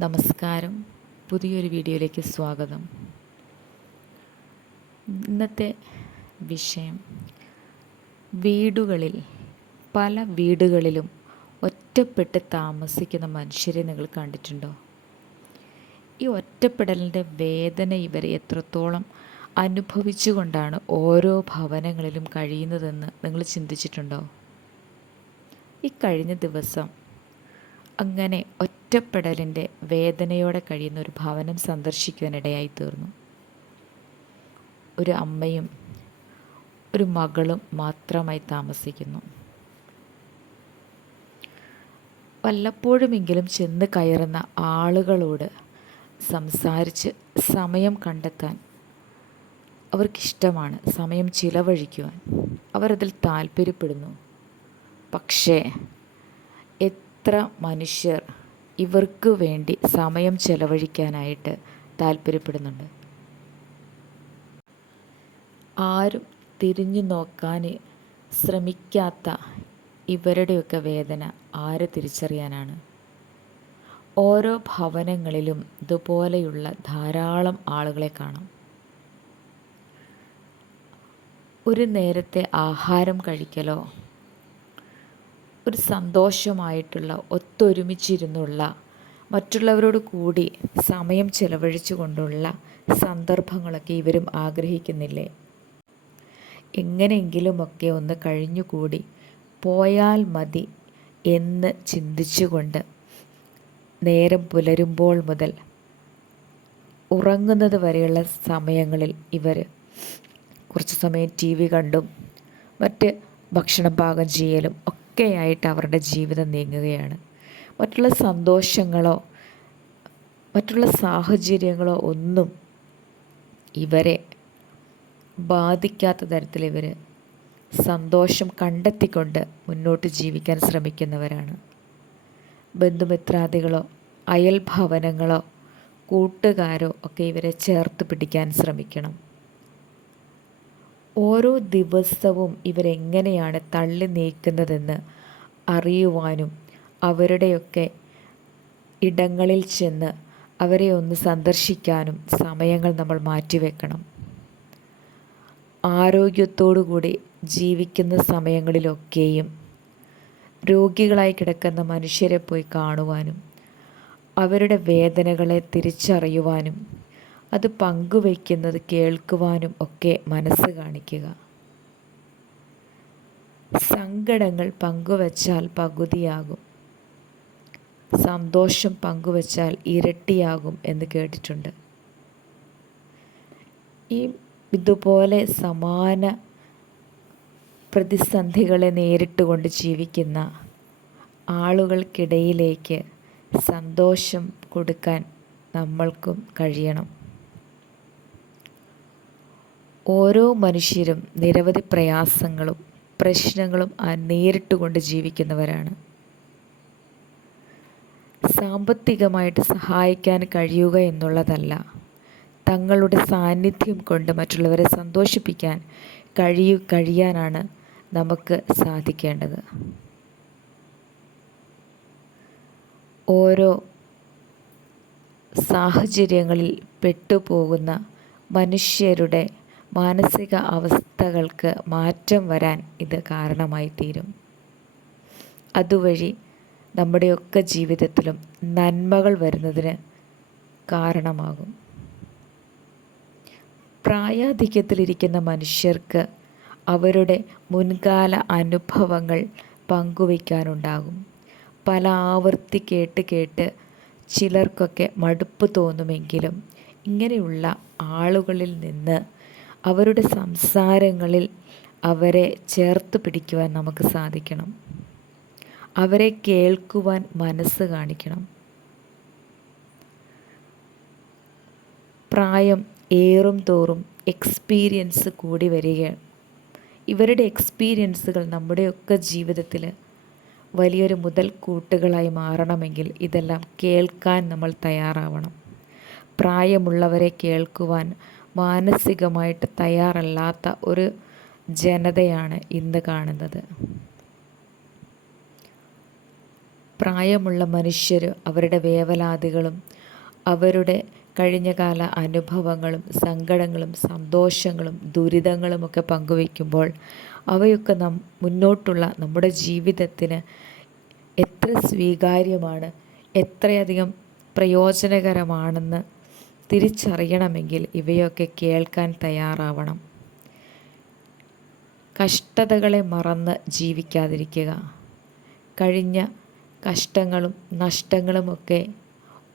നമസ്കാരം. പുതിയൊരു വീഡിയോയിലേക്ക് സ്വാഗതം. ഇന്നത്തെ വിഷയം വീടുകളിൽ പല വീടുകളിലും ഒറ്റപ്പെട്ട് താമസിക്കുന്ന മനുഷ്യരെ നിങ്ങൾ കണ്ടിട്ടുണ്ടോ? ഈ ഒറ്റപ്പെടലിന്റെ വേദന ഇവരെ എത്രത്തോളം അനുഭവിച്ചുകൊണ്ടാണ് ഓരോ ഭവനങ്ങളിലും കഴിയുന്നതെന്ന് നിങ്ങൾ ചിന്തിച്ചിട്ടുണ്ടോ? ഈ കഴിഞ്ഞ ദിവസം അങ്ങനെ ഒറ്റപ്പെടലിന്റെ വേദനയോടെ കഴിയുന്ന ഒരു ഭവനം സന്ദർശിക്കുവാനിടയായി തീർന്നു ഒരു അമ്മയും ഒരു മകളും മാത്രമായി താമസിക്കുന്നു. വല്ലപ്പോഴുമെങ്കിലും ചെന്ന് കയറുന്ന ആളുകളോട് സംസാരിച്ച് സമയം കണ്ടെത്താൻ അവർക്കിഷ്ടമാണ്. സമയം ചിലവഴിക്കുവാൻ. അവരതിൽ താല്പര്യപ്പെടുന്നു പക്ഷേ എത്ര മനുഷ്യർ ഇവർക്ക് വേണ്ടി സമയം ചെലവഴിക്കാനായിട്ട് താല്പര്യപ്പെടുന്നുണ്ട്? ആരും തിരിഞ്ഞു നോക്കാൻ ശ്രമിക്കാത്ത ഇവരുടെയൊക്കെ വേദന ആരെ തിരിച്ചറിയാനാണ്? ഓരോ ഭവനങ്ങളിലും ഇതുപോലെയുള്ള ധാരാളം ആളുകളെ കാണാം. ഒരു നേരത്തെ ആഹാരം കഴിക്കലോ ഒരു സന്തോഷമായിട്ടുള്ള ഒത്തൊരുമിച്ചിരുന്നുള്ള മറ്റുള്ളവരോട് കൂടി സമയം ചെലവഴിച്ചു കൊണ്ടുള്ള സന്ദർഭങ്ങളൊക്കെ ഇവരും ആഗ്രഹിക്കുന്നില്ലേ? എങ്ങനെയെങ്കിലുമൊക്കെ ഒന്ന് കഴിഞ്ഞുകൂടി പോയാൽ മതി എന്ന് ചിന്തിച്ചുകൊണ്ട് നേരം പുലരുമ്പോൾ മുതൽ ഉറങ്ങുന്നത് വരെയുള്ള സമയങ്ങളിൽ ഇവർ കുറച്ച് സമയം ടി വി കണ്ടും മറ്റ് ഭക്ഷണം പാകം ചെയ്യലും ഒക്കെയായിട്ട് അവരുടെ ജീവിതം നീങ്ങുകയാണ്. മറ്റുള്ള സന്തോഷങ്ങളോ മറ്റുള്ള സാഹചര്യങ്ങളോ ഒന്നും ഇവരെ ബാധിക്കാത്ത തരത്തിൽ ഇവർ സന്തോഷം കണ്ടെത്തിക്കൊണ്ട് മുന്നോട്ട് ജീവിക്കാൻ ശ്രമിക്കുന്നവരാണ്. ബന്ധുമിത്രാദികളോ അയൽഭവനങ്ങളോ കൂട്ടുകാരോ ഒക്കെ ഇവരെ ചേർത്ത് പിടിക്കാൻ ശ്രമിക്കണം. ഓരോ ദിവസവും ഇവരെങ്ങനെയാണ് തള്ളി നീക്കുന്നതെന്ന് അറിയുവാനും അവരുടെയൊക്കെ ഇടങ്ങളിൽ ചെന്ന് അവരെ ഒന്ന് സന്ദർശിക്കാനും സമയങ്ങൾ നമ്മൾ മാറ്റിവെക്കണം. ആരോഗ്യത്തോടുകൂടി ജീവിക്കുന്ന സമയങ്ങളിലൊക്കെയും രോഗികളായി കിടക്കുന്ന മനുഷ്യരെ പോയി കാണുവാനും അവരുടെ വേദനകളെ തിരിച്ചറിയുവാനും അത് പങ്കുവയ്ക്കുന്നത് കേൾക്കുവാനും ഒക്കെ മനസ്സ് കാണിക്കുക. സങ്കടങ്ങൾ പങ്കുവച്ചാൽ പകുതിയാകും. സന്തോഷം പങ്കുവച്ചാൽ ഇരട്ടിയാകും എന്ന് കേട്ടിട്ടുണ്ട്. ഈ ഇതുപോലെ സമാന പ്രതിസന്ധികളെ നേരിട്ടുകൊണ്ട് ജീവിക്കുന്ന ആളുകൾക്കിടയിലേക്ക് സന്തോഷം കൊടുക്കാൻ നമ്മൾക്കും കഴിയണം. ഓരോ മനുഷ്യരും നിരവധി പ്രയാസങ്ങളും പ്രശ്നങ്ങളും നേരിട്ടുകൊണ്ട് ജീവിക്കുന്നവരാണ്. സാമ്പത്തികമായിട്ട് സഹായിക്കാൻ കഴിയുക എന്നുള്ളതല്ല തങ്ങളുടെ സാന്നിധ്യം കൊണ്ട് മറ്റുള്ളവരെ സന്തോഷിപ്പിക്കാൻ കഴിയു കഴിയാനാണ് നമുക്ക് സാധിക്കേണ്ടത്. ഓരോ സാഹചര്യങ്ങളിൽ പെട്ടുപോകുന്ന മനുഷ്യരുടെ മാനസിക അവസ്ഥകൾക്ക് മാറ്റം വരാൻ ഇത് കാരണമായി തീരും. അതുവഴി നമ്മുടെയൊക്കെ ജീവിതത്തിലും നന്മകൾ വരുന്നതിന് കാരണമാകും. പ്രായാധിക്യത്തിലിരിക്കുന്ന മനുഷ്യർക്ക് അവരുടെ മുൻകാല അനുഭവങ്ങൾ പങ്കുവയ്ക്കാനുണ്ടാകും. പല ആവർത്തി കേട്ട് കേട്ട് ചിലർക്കൊക്കെ മടുപ്പ് തോന്നുമെങ്കിലും ഇങ്ങനെയുള്ള ആളുകളിൽ നിന്ന് അവരുടെ സംസാരങ്ങളിൽ അവരെ ചേർത്ത് പിടിക്കുവാൻ നമുക്ക് സാധിക്കണം. അവരെ കേൾക്കുവാൻ മനസ്സ് കാണിക്കണം. പ്രായം ഏറും തോറും എക്സ്പീരിയൻസ് കൂടി വരികയാണ്. ഇവരുടെ എക്സ്പീരിയൻസുകൾ നമ്മുടെയൊക്കെ ജീവിതത്തിൽ വലിയൊരു മുതൽ കൂട്ടുകളായി മാറണമെങ്കിൽ ഇതെല്ലാം കേൾക്കാൻ നമ്മൾ തയ്യാറാവണം. പ്രായമുള്ളവരെ കേൾക്കുവാൻ മാനസികമായിട്ട് തയ്യാറല്ലാത്ത ഒരു ജനതയാണ് ഇന്ന് കാണുന്നത്. പ്രായമുള്ള മനുഷ്യർ അവരുടെ വേവലാതികളും അവരുടെ കഴിഞ്ഞകാല അനുഭവങ്ങളും സങ്കടങ്ങളും സന്തോഷങ്ങളും ദുരിതങ്ങളുമൊക്കെ പങ്കുവയ്ക്കുമ്പോൾ അവയൊക്കെ നം മുന്നോട്ടുള്ള നമ്മുടെ ജീവിതത്തിന് എത്ര സ്വീകാര്യമാണ് എത്രയധികം പ്രയോജനകരമാണെന്ന് തിരിച്ചറിയണമെങ്കിൽ ഇവയൊക്കെ കേൾക്കാൻ തയ്യാറാവണം. കഷ്ടതകളെ മറന്ന് ജീവിക്കാതിരിക്കുക. കഴിഞ്ഞ കഷ്ടങ്ങളും നഷ്ടങ്ങളുമൊക്കെ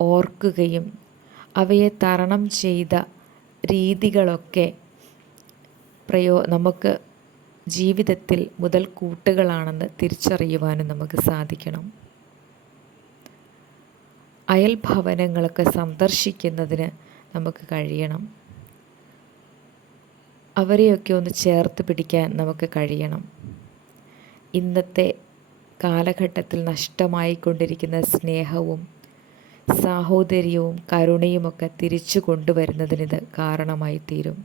ഓർക്കുകയും അവയെ തരണം ചെയ്ത രീതികളൊക്കെ പ്രയോ നമുക്ക് ജീവിതത്തിൽ മുതൽ കൂട്ടുകളാണെന്ന് തിരിച്ചറിയുവാനും നമുക്ക് സാധിക്കണം. അയൽഭവനങ്ങളൊക്കെ സന്ദർശിക്കുന്നതിന് നമുക്ക് കഴിയണം. അവരെയൊക്കെ ഒന്ന് ചേർത്ത് പിടിക്കാൻ നമുക്ക് കഴിയണം. ഇന്നത്തെ കാലഘട്ടത്തിൽ നഷ്ടമായിക്കൊണ്ടിരിക്കുന്ന സ്നേഹവും സാഹോദര്യവും കരുണയുമൊക്കെ തിരിച്ചു കൊണ്ടുവരുന്നതിനിത് കാരണമായി തീരും.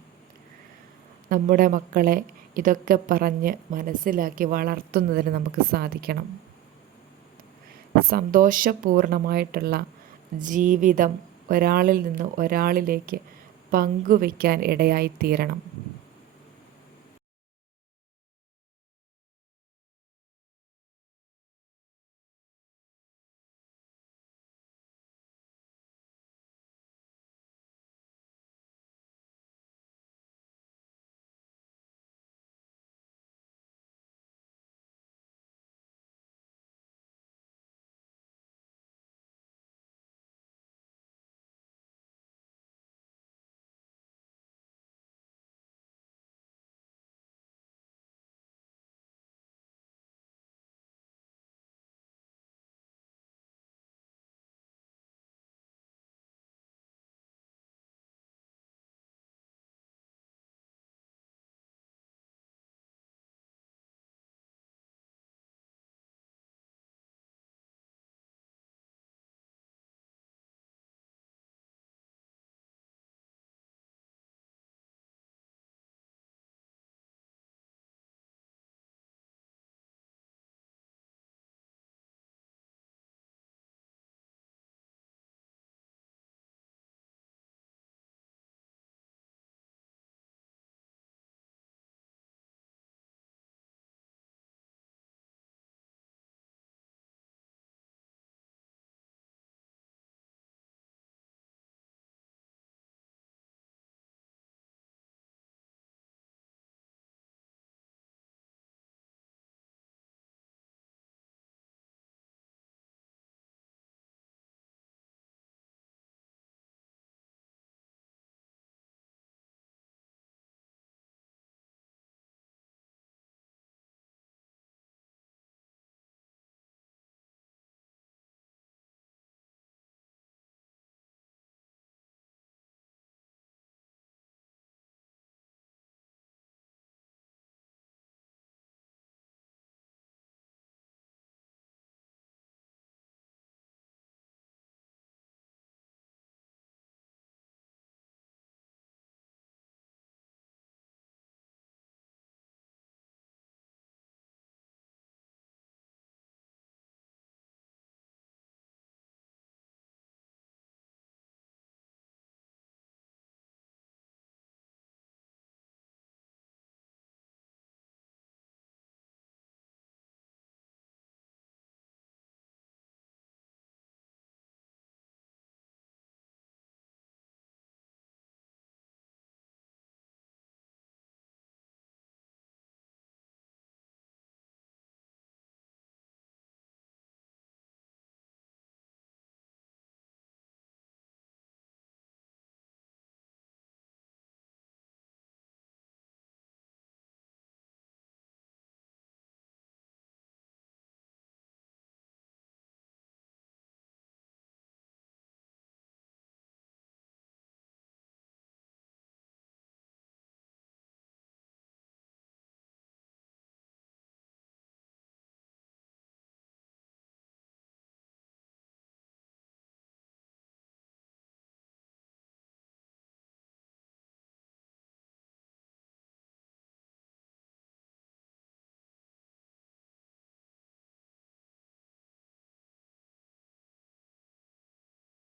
നമ്മുടെ മക്കളെ ഇതൊക്കെ പറഞ്ഞ് മനസ്സിലാക്കി വളർത്തുന്നതിന് നമുക്ക് സാധിക്കണം. സന്തോഷപൂർണമായിട്ടുള്ള ജീവിതം ഒരാളിൽ നിന്ന് ഒരാളിലേക്ക് പങ്കുവയ്ക്കാൻ ഇടയായിത്തീരണം.